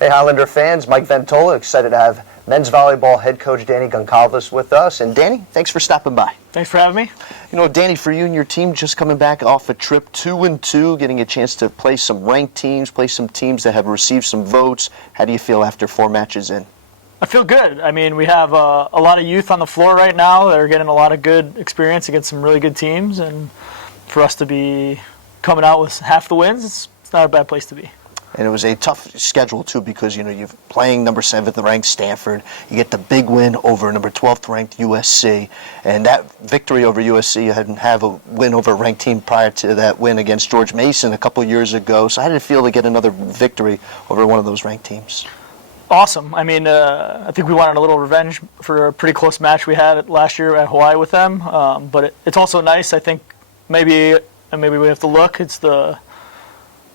Hey, Highlander fans, Mike Ventola, excited to have men's volleyball head coach Danny Goncalves with us. And Danny, thanks for stopping by. Thanks for having me. You know, Danny, for you and your team, just coming back off a trip 2-2, getting a chance to play some ranked teams, play some teams that have received some votes. How do you feel after 4 matches in? I feel good. I mean, we have a lot of youth on the floor right now that are getting a lot of good experience against some really good teams. And for us to be coming out with half the wins, it's not a bad place to be. And it was a tough schedule, too, because, you know, you're playing number 7th ranked Stanford. You get the big win over number 12th ranked USC. And that victory over USC, you hadn't have a win over a ranked team prior to that win against George Mason a couple years ago. So how did it feel to get another victory over one of those ranked teams? Awesome. I mean, I think we wanted a little revenge for a pretty close match we had last year at Hawaii with them. But it's also nice. I think maybe we have to look. It's the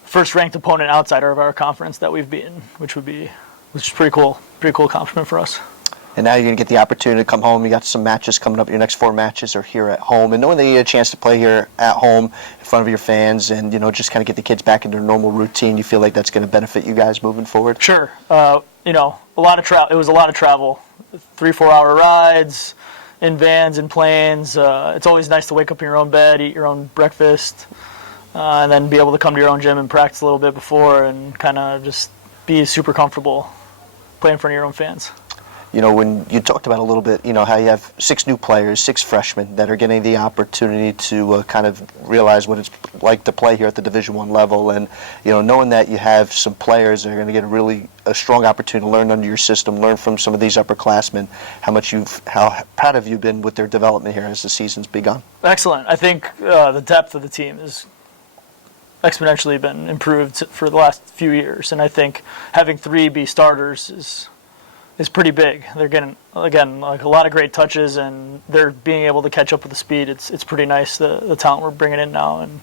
first-ranked opponent outside of our conference that we've beaten, which is pretty cool accomplishment for us. And now you're going to get the opportunity to come home. You got some matches coming up. Your next 4 matches are here at home. And knowing that you get a chance to play here at home in front of your fans and, you know, just kind of get the kids back into their normal routine, you feel like that's going to benefit you guys moving forward? Sure. You know, a lot of travel. It was a lot of travel, 3-4 hour rides in vans and planes. It's always nice to wake up in your own bed, eat your own breakfast, and then be able to come to your own gym and practice a little bit before and kind of just be super comfortable playing in front of your own fans. You know, when you talked about a little bit, you know, how you have 6 new players, 6 freshmen that are getting the opportunity to kind of realize what it's like to play here at the Division I level. And, you know, knowing that you have some players that are going to get a strong opportunity to learn under your system, learn from some of these upperclassmen, how proud have you been with their development here as the season's begun? Excellent. I think the depth of the team is exponentially been improved for the last few years, and I think having 3 be starters is pretty big. They're getting, again, like a lot of great touches, and they're being able to catch up with the speed. It's pretty nice, the talent we're bringing in now and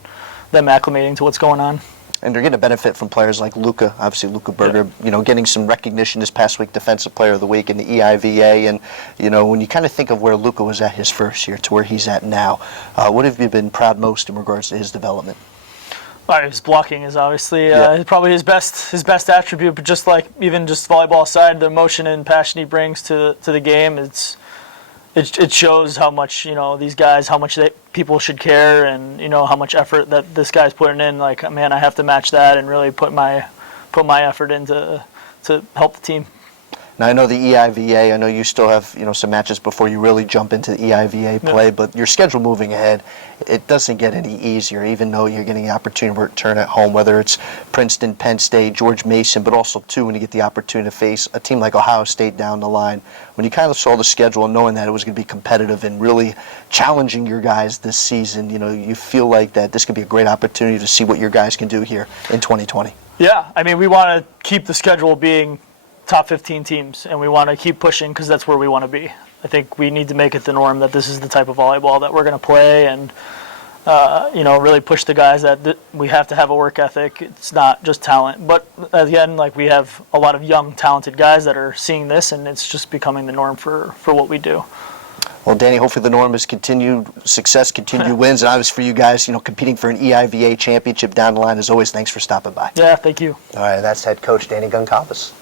them acclimating to what's going on. And they're getting a benefit from players like Luca, obviously Luca Burger, you know, getting some recognition this past week, Defensive Player of the Week in the AVCA. And, you know, when you kind of think of where Luca was at his first year to where he's at now, what have you been proud most in regards to his development? His blocking is obviously probably his best attribute, but just like even just volleyball aside, the emotion and passion he brings to the game, it shows how much, you know, these guys, how much people should care, and, you know, how much effort that this guy's putting in. Like, man, I have to match that and really put my effort in to help the team. Now, I know the EIVA, I know you still have, you know, some matches before you really jump into the EIVA play, but your schedule moving ahead, it doesn't get any easier, even though you're getting the opportunity to return at home, whether it's Princeton, Penn State, George Mason, but also, too, when you get the opportunity to face a team like Ohio State down the line. When you kind of saw the schedule and knowing that it was going to be competitive and really challenging your guys this season, you know, you feel like that this could be a great opportunity to see what your guys can do here in 2020. Yeah, I mean, we want to keep the schedule being top 15 teams, and we want to keep pushing because that's where we want to be. I think we need to make it the norm that this is the type of volleyball that we're going to play, and you know, really push the guys that we have to have a work ethic. It's not just talent, but again, like, we have a lot of young, talented guys that are seeing this, and it's just becoming the norm for what we do. Well, Danny, hopefully the norm is continued success, continued wins, and obviously for you guys, you know, competing for an EIVA championship down the line. As always, thanks for stopping by. Yeah, thank you. All right, that's head coach Danny Goncalves.